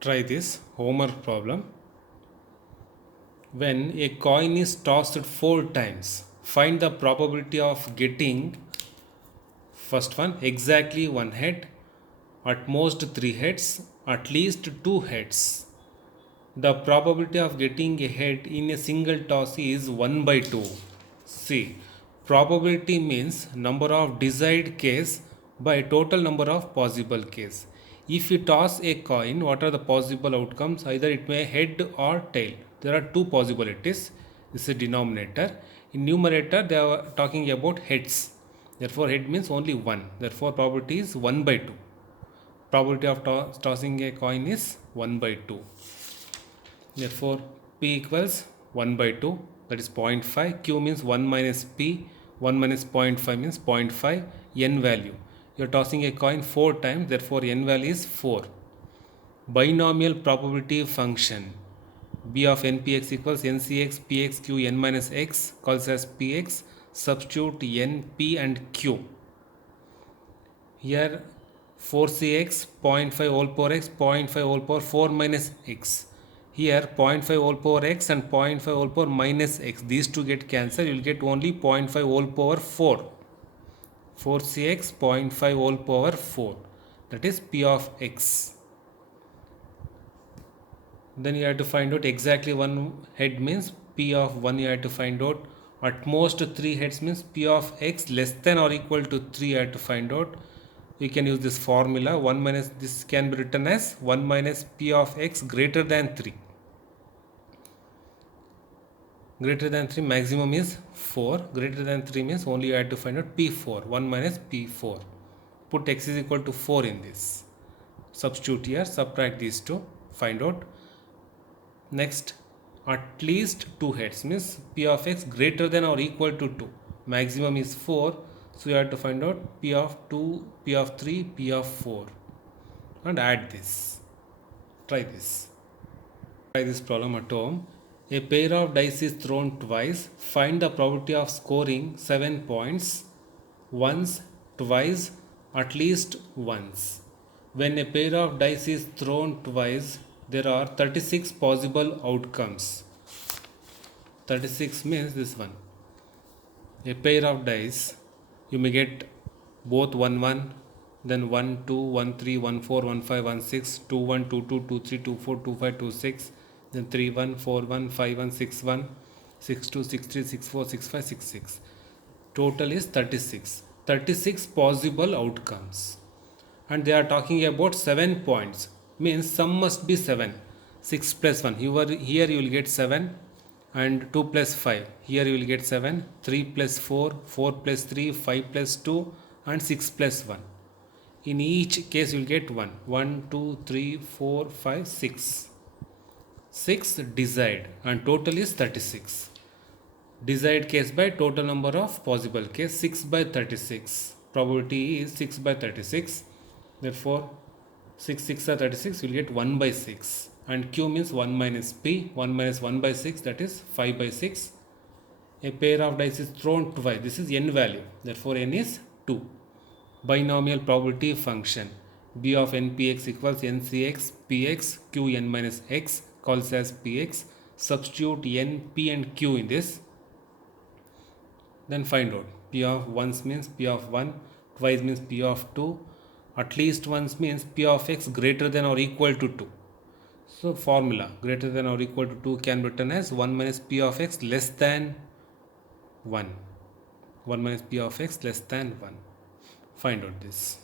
Try this homework problem. When a coin is tossed 4 times, find the probability of getting first one exactly one head, at most 3 heads, at least 2 heads. The probability of getting a head in a single toss is 1 by 2. See, probability means number of desired case by total number of possible case. If you toss a coin, what are the possible outcomes? Either it may head or tail. There are two possibilities. This is a denominator. In numerator, they are talking about heads. Therefore, head means only one. Therefore, probability is 1 by 2. Probability of tossing a coin is 1 by 2. Therefore, P equals 1 by 2, that is 0.5. Q means 1 minus P, 1 minus 0.5 means 0.5. N value. You are tossing a coin 4 times, therefore N value is 4. Binomial probability function. B of npx equals ncx px q n minus x, calls as px. Substitute n, p and q. Here 4cx 0.5 whole power x, 0.5 whole power 4 minus x. Here 0.5 whole power x and 0.5 whole power minus x. These two get cancelled. You will get only 0.5 whole power 4. 4cx 0.5 whole power 4. That is p of x. Then you have to find out exactly one head means p of 1 you have to find out. At most 3 heads means p of x less than or equal to 3 you have to find out. We can use this formula 1 minus, this can be written as 1 minus p of x greater than 3. Greater than 3 maximum is 4. Greater than 3 means only you have to find out p4. 1 minus p4. Put x is equal to 4 in this. Substitute here, subtract these two, find out. Next, at least 2 heads means p of x greater than or equal to 2. Maximum is 4. So you have to find out p of 2, p of 3, p of 4 and add this. Try this. Try this problem at home. A pair of dice is thrown twice. Find the probability of scoring 7 points once, twice, at least once. When a pair of dice is thrown twice, there are 36 possible outcomes. 36 means this one. A pair of dice, you may get both 1 1, then 1 2, 1 3, 1 4, 1 5, 1 6, 2 1, 2 2, 2 3, 2 4, 2 5, 2 6, then 3 1, 4 1, 5 1, 6 1, 6 2, 6 3, 6 4, 6 5, 6 6. Total is 36. 36 possible outcomes. And they are talking about 7 points. Means sum must be 7. 6 plus 1. Here you will get 7. And 2 plus 5. Here you will get 7. 3 plus 4. 4 plus 3. 5 plus 2. And 6 plus 1. In each case you will get 1. 1, 2, 3, 4, 5, 6. 6 desired. And total is 36. Desired case by total number of possible case, 6 by 36. Probability is 6 by 36. Therefore 6 6 are 36, you will get 1 by 6. And q means 1 minus p, 1 minus 1 by 6, that is 5 by 6. A pair of dice is thrown twice. This is n value. Therefore n is 2. Binomial probability function. B of npx equals ncx px q n minus x, calls as px. Substitute n, p and q in this. Then find out. P of once means p of 1, twice means p of 2, at least once means p of x greater than or equal to 2. So formula greater than or equal to 2 can be written as 1 minus p of x less than 1. 1 minus p of x less than 1. Find out this.